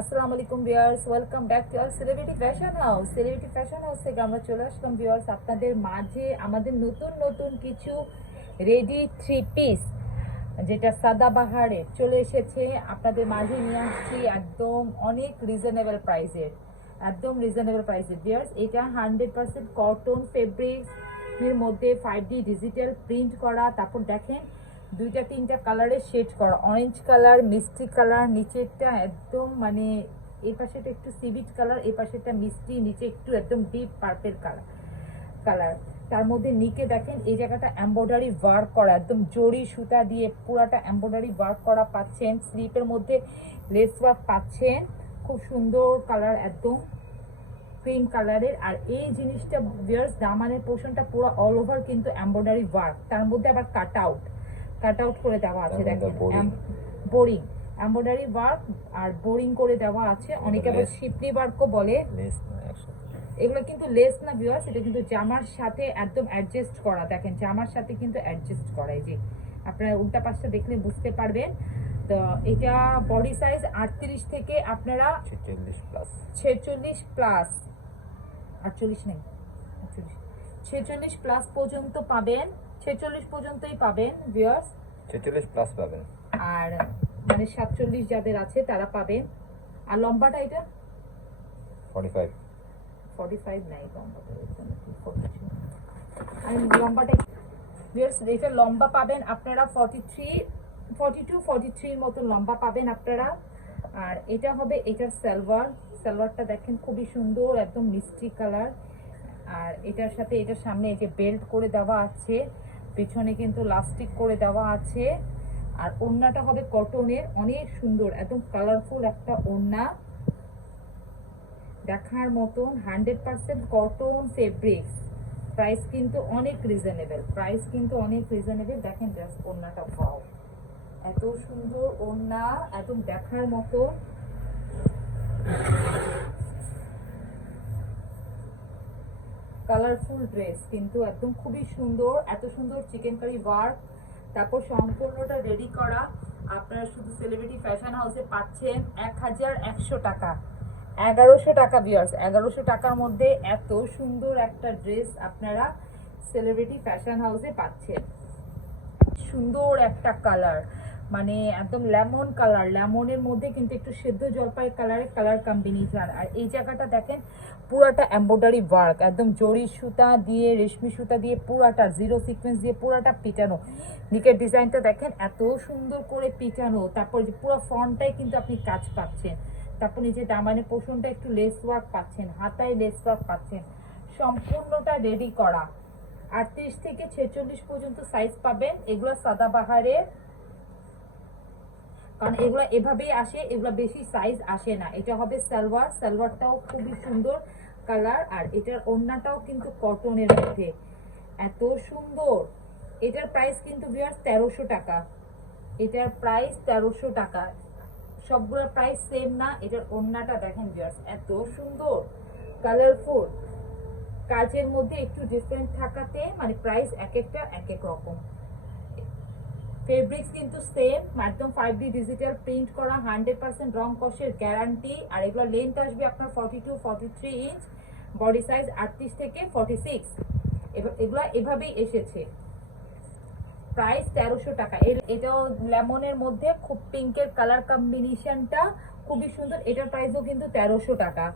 আসসালামু আলাইকুম viewers, welcome back to our celebrity fashion house. Celebrity fashion house থেকে আমরা চলে আসলাম ভিউয়ার্স আপনাদের মাঝে আমাদের নতুন নতুন কিছু রেডি থ্রি পিস, যেটা সাদাবাহারে চলে এসেছে আপনাদের মাঝে নিয়ে আসছি একদম অনেক রিজনেবল প্রাইসের। ভিউয়ার্স, এটা 100% কটন ফেব্রিক্স এর মধ্যে 5D ডিজিটাল প্রিন্ট করা। তারপর দেখেন দুইটা তিনটা কালারের শেড করা, অরেঞ্জ কালার, মিষ্টি কালার, নিচেরটা একদম মানে এই পাশেটা একটু সিভিট কালার, এই পাশেটা মিষ্টি, নিচে একটু একদম ডিপ পার্পল কালার। তার মধ্যে নিচে দেখেন এই জায়গাটা এমব্রয়ডারি ওয়ার্ক করা, একদম জড়ি সুতা দিয়ে পুরাটা এমব্রয়ডারি ওয়ার্ক করা পাচ্ছেন। স্লিপের মধ্যে লেস ওয়ার্ক পাচ্ছেন, খুব সুন্দর কালার, একদম ক্রিম কালারের। আর এই জিনিসটা ভিউয়ার্স দামানের পোর্শনটা পুরো অল ওভার কিন্তু এমব্রয়ডারি ওয়ার্ক, তার মধ্যে আবার কাট আউট করে দেওয়া আছে। দেখেন বোরিং এমব্রয়ডারি ওয়ার্ক আর বোরিং করে দেওয়া আছে। অনেকে আবার শিপলি ওয়ার্কও বলে। এগুলো কিন্তু লেস না ভিউয়ার্স, এটা কিন্তু জামার সাথে একদম অ্যাডজাস্ট করা। দেখেন জামার সাথে কিন্তু অ্যাডজাস্ট করা, এই যে আপনারা উল্টা পাশটা দেখলে বুঝতে পারবেন। তো এটা বডি সাইজ 38 থেকে আপনারা 46 প্লাস, 48 নেই 46 প্লাস পর্যন্ত পাবেন। 46 পর্যন্তই পাবেন ভিউয়ার্স, 46 প্লাস পাবেন। আর মানে 47 যাদের আছে তারা পাবেন। আর লম্বাটা এটা 45 নাই, লম্বাটা আর লম্বাটা ভিউয়ার্স এটা লম্বা পাবেন আপনারা 42-43 মতো লম্বা পাবেন আপনারা। আর এটা হবে এটার সালোয়ারটা দেখেন খুবই সুন্দর, একদম মিষ্টি কালার। আর এটার সাথে এটার সামনে এই যে বেল্ট করে দেওয়া আছে, পেছনে কিন্তু লাস্টিক করে দেওয়া আছে। আর ওড়নাটা হবে কটনের, অনেক সুন্দর, একদম কালারফুল একটা ওড়না দেখার মতন। 100% কটন ফেব্রিক্স। প্রাইস কিন্তু অনেক রিজনেবল। দেখেন জাস্ট ওড়নাটা, ওয়াও এত সুন্দর ওড়না, একদম দেখার মতো। কালারফুল ড্রেস কিন্তু একদম খুবই সুন্দর, এত সুন্দর চিকেন কারি ওয়ার্ক। তারপর সম্পূর্ণটা রেডি করা আপনারা শুধু সেলিব্রিটি ফ্যাশন হাউসে পাচ্ছেন 1100 টাকা। 1100 টাকা ভিউয়ার্স, 1100 টাকার মধ্যে এত সুন্দর একটা ড্রেস আপনারা সেলিব্রিটি ফ্যাশন হাউসে পাচ্ছেন। সুন্দর একটা কালার, মানে একদম লেমন কালার, লেমনের মধ্যে কিন্তু একটু সেদ্ধ জলপাই কালার কম্বিনেশন। আর এই জায়গাটা দেখেন পুরাটা এমব্রয়ডারি ওয়ার্ক, একদম জরি সুতা দিয়ে, রেশমি সুতা দিয়ে, পুরাটা জিরো সিকোয়েন্স দিয়ে পুরাটা পিটানো। নিকের ডিজাইনটা দেখেন এত সুন্দর করে পিটানো। তারপর যে পুরো ফ্রন্টটাই কিন্তু আপনি কাজ পাচ্ছেন। তারপর নিচে দামানের পোর্শনটা একটু লেস ওয়ার্ক পাচ্ছেন, হাতায় লেস ওয়ার্ক পাচ্ছেন। সম্পূর্ণটা রেডি করা 38 থেকে 46 পর্যন্ত সাইজ পাবেন। এগুলো সাদাবাহারের, কারণ এগুলো এভাবেই আসে, এগুলো বেশি সাইজ আসে না। এটা হবে সালোয়ারটাও খুবই সুন্দর কালার। আর এটার ওড়নাটাও কিন্তু কটনের মধ্যে এত সুন্দর। এটার প্রাইস কিন্তু ভিউয়ার্স 1300 টাকা। এটার প্রাইস 1300 টাকা। সবগুলোর প্রাইস সেম না। এটার ওড়নাটা দেখেন ভিউয়ার্স এত সুন্দর, কালারফুল, কাজের মধ্যে একটু ডিফারেন্ট থাকাতে মানে প্রাইস এক একটা এক এক রকম। ফেব্রিক্স কিন্তু সেম, একদম 5D ডিজিটাল প্রিন্ট করা, 100% রং কষের গ্যারান্টি। আর এগুলো লেন্থ আসবে আপনার 42-43 ইঞ্চ, বডি সাইজ 38 থেকে 46। এগুলো এভাবেই এসেছে। প্রাইস 1300 টাকা। এটাও লেমনের মধ্যে খুব পিঙ্কের কালার কম্বিনেশনটা খুবই সুন্দর। এটার প্রাইসও কিন্তু 1300 টাকা।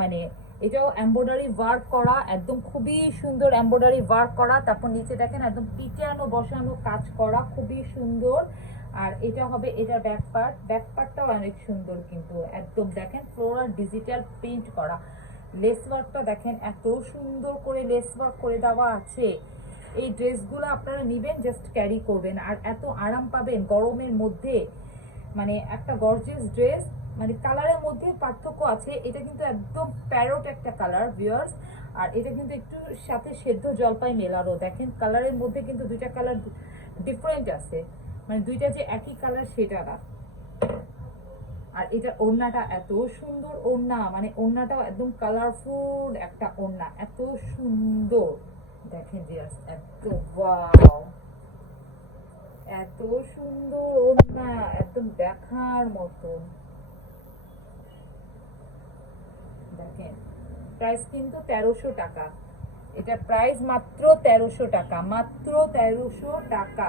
মানে এটাও এমব্রয়ডারি ওয়ার্ক করা, একদম খুবই সুন্দর এমব্রয়ডারি ওয়ার্ক করা। তারপর নিচে দেখেন একদম পিটানো বসানো কাজ করা, খুবই সুন্দর। আর এটা হবে এটার ব্যাকপার্টটাও অনেক সুন্দর কিন্তু একদম দেখেন ফ্লোরাল ডিজিটাল প্রিন্ট করা। লেস ওয়ার্কটা দেখেন এত সুন্দর করে লেস ওয়ার্ক করে দেওয়া আছে। এই ড্রেসগুলো আপনারা নিবেন, জাস্ট ক্যারি করবেন আর এত আরাম পাবেন গরমের মধ্যে। মানে একটা গর্জিয়াস ড্রেস, মানে কালারের মধ্যে পার্থক্য আছে। এটা কিন্তু একদম প্যারট একটা কালার ভিউয়ার্স, আর এটা কিন্তু একটু সাথে সেদ্ধ জলপাই মেলানো। দেখেন কালারের মধ্যে কিন্তু দুইটা কালার ডিফারেন্ট আছে, মানে দুইটা যে একই কালার সেটা না। আর এটা ওড়নাটা এত সুন্দর ওড়না, মানে ওড়নাটাও একদম কালারফুল একটা ওড়না, এত সুন্দর। দেখেন ভিউয়ার্স এত ওয়াও, এত সুন্দর ওড়না, একদম দেখার মতো। দেখেন প্রাইস কিন্তু 1300 টাকা, এটা প্রাইস মাত্র 1300 টাকা, মাত্র 1300 টাকা।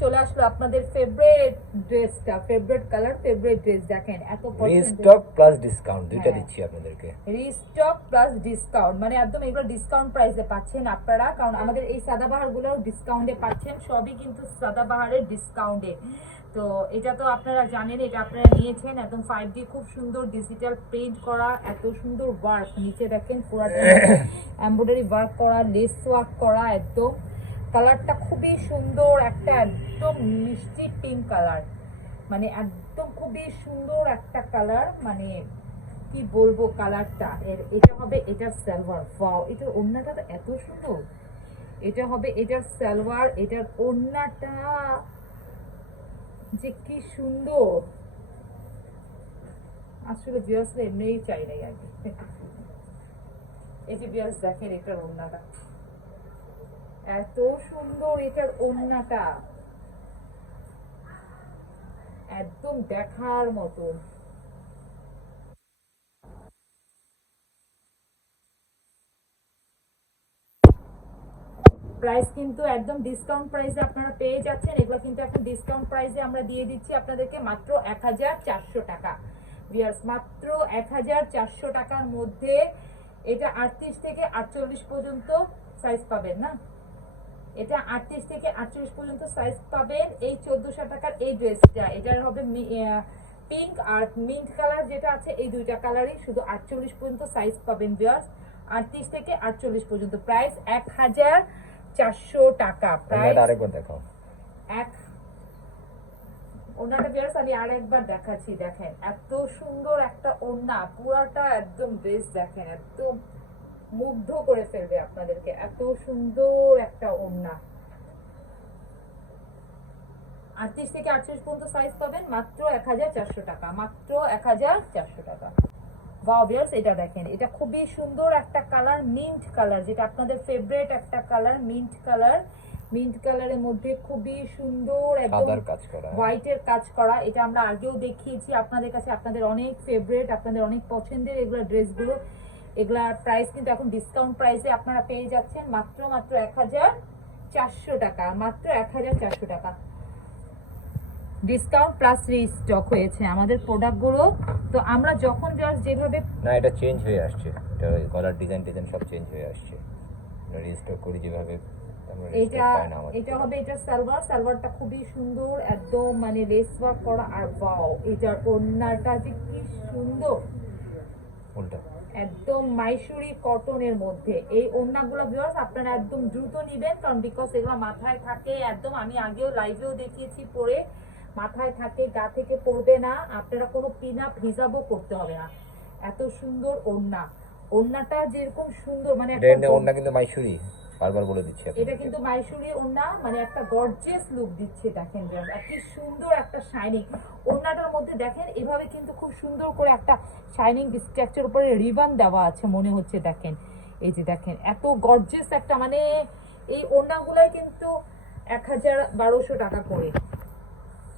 চলে আসলো আপনাদের ফেভারিট ড্রেসটা, ফেভারিট কালার, ফেভারিট ড্রেস। দেখেন এত রিস্টক প্লাস ডিসকাউন্ট দুইটা দিচ্ছি আপনাদেরকে। রিস্টক প্লাস ডিসকাউন্ট মানে একদম এগুলো ডিসকাউন্ট প্রাইসে পাচ্ছেন আপনারা, কারণ আমাদের এই সাদাবাহার গুলো ডিসকাউন্টে পাচ্ছেন, সবই কিন্তু সাদাবাহারের ডিসকাউন্টে। তো এটা তো আপনারা জানেন, এটা আপনারা নিয়েছেন একদম 5D খুব সুন্দর ডিজিটাল প্রিন্ট করা, এত সুন্দর ওয়ার্ক, নিচে দেখেন পুরাটা এমব্রয়ডারি ওয়ার্ক করা, লেস ওয়ার্ক করা, একদম কালারটা খুবই সুন্দর, একটা একদম মিষ্টি পিঙ্ক কালার, মানে একদম খুবই সুন্দর একটা কালার, মানে কি বলবো কালারটা। এটা হবে এটার সালোয়ার, ওয়াও এটার ওড়নাটা তো এত সুন্দর, এটা হবে এটার সালোয়ার, এটার ওড়নাটা যে কি সুন্দর, আসলে ভিউয়ার্স এমনিই চাই নাই আগে। এই যে ভিউয়ার্স দেখেন এটার ওড়নাটা এত সুন্দর, এটার ওড়নাটা একদম দেখার মতো। প্রাইস কিন্তু একদম ডিসকাউন্ট প্রাইসে আপনারা পেয়ে যাচ্ছেন, এগুলো কিন্তু এখন ডিসকাউন্ট প্রাইসে আমরা দিয়ে দিচ্ছি আপনাদেরকে মাত্র 1400 টাকা। ভিউয়ার্স মাত্র 1400 টাকার মধ্যে এটা 38 থেকে 48 পর্যন্ত সাইজ পাবেন না, এটা 38 থেকে 48 পর্যন্ত সাইজ পাবেন। এই 1400 টাকার এই ড্রেসটা, এটার হবে পিঙ্ক আর মিন্ট কালার যেটা আছে, এই দুইটা কালারই শুধু 48 পর্যন্ত সাইজ পাবেন ভিউয়ার্স, 38 থেকে 48 পর্যন্ত, প্রাইস 1400 টাকা। প্রাইস আরেকবার দেখাও, ওনাটা ভিউয়ার্স আমি আরেকবার দেখাচ্ছি, দেখেন এত সুন্দর একটা ওড়না, পুরাটা একদম ড্রেস দেখেন একদম মুগ্ধ করে ফেলবে আপনাদেরকে, এত সুন্দর একটা ওড়না। 38 থেকে 48 পর্যন্ত সাইজ পাবেন মাত্র 1400 টাকা, মাত্র 1400 টাকা। ওয়াও ভিউয়ার্স এটা দেখেন, এটা খুবই সুন্দর একটা কালার, মিন্ট কালার, যেটা আপনাদের ফেভারিট একটা কালার, মিন্ট কালার, মিন্ট কালারের মধ্যে খুবই সুন্দর একদম কাজ করা, হোয়াইটের কাজ করা। এটা আমরা আগেও দেখিয়েছি আপনাদের কাছে, আপনাদের অনেক ফেভারিট, আপনাদের অনেক পছন্দের এগুলো ড্রেসগুলো। এগুলার প্রাইস কিন্তু এখন ডিসকাউন্ট প্রাইসে আপনারা পেয়ে যাচ্ছেন মাত্র 1400 টাকা, মাত্র 1400 টাকা। ডিসকাউন্ট প্লাস রিস্টক হয়েছে আমাদের প্রোডাক্টগুলো। তো আমরা যখন যেভাবে না এটা চেঞ্জ হয়ে আসছে, এটা কলার ডিজাইন সব চেঞ্জ হয়ে আসছে, রিস্টক করি যেভাবে এটা হবে এটার সালোয়ার, সালোয়ারটা খুবই সুন্দর একদম মানে লেস ওয়ার্ক করা, আর ওয়াও এটার ওড়নাটা যে কি সুন্দর, উল্টা একদম মাইসুরি কটনের মধ্যে। এই ওড়নাগুলো ভিউয়ার্স আপনারা একদম দ্রুত নেবেন, কারণ বিকজ এগুলো মাথায় থাকে একদম, আমি আগেও লাইভেও দেখিয়েছি, পরে মাথায় থাকে, গা থেকে পড়বে না, আপনারা কোনো পিন আপ হিসাবও করতে হবে না, এত সুন্দর ওড়না। ওড়নাটা যেরকম সুন্দর মানে ওড়না কিন্তু মাইসুরি, বারবার বলে দিচ্ছি এটা কিন্তু মাইসুরি ওড়না, মানে একটা গর্জিয়াস লুক দিচ্ছে। দেখেন কি সুন্দর একটা শাইনিং ওড়নাটার মধ্যে, দেখেন এভাবে কিন্তু খুব সুন্দর করে একটা শাইনিং স্ট্রাকচার উপরে রিবন দেওয়া আছে মনে হচ্ছে, দেখেন এই যে দেখেন এত গর্জিয়াস একটা, মানে এই ওড়নাগুলাই কিন্তু 1200 টাকা করে,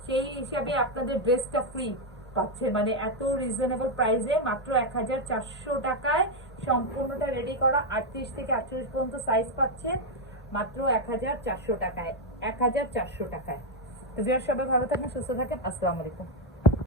সেই হিসাবে আপনাদের ড্রেসটা ফ্রি পাচ্ছে, মানে এত রিজনেবল প্রাইসে মাত্র 1400 টাকায় সম্পূর্ণটা রেডি করা, 38 থেকে 48 পর্যন্ত সাইজ পাচ্ছেন মাত্র 1400 টাকায়, 1400 টাকায়। তো ভিউয়ার্স সবাই ভালো থাকেন, সুস্থ থাকেন, আসসালামু আলাইকুম।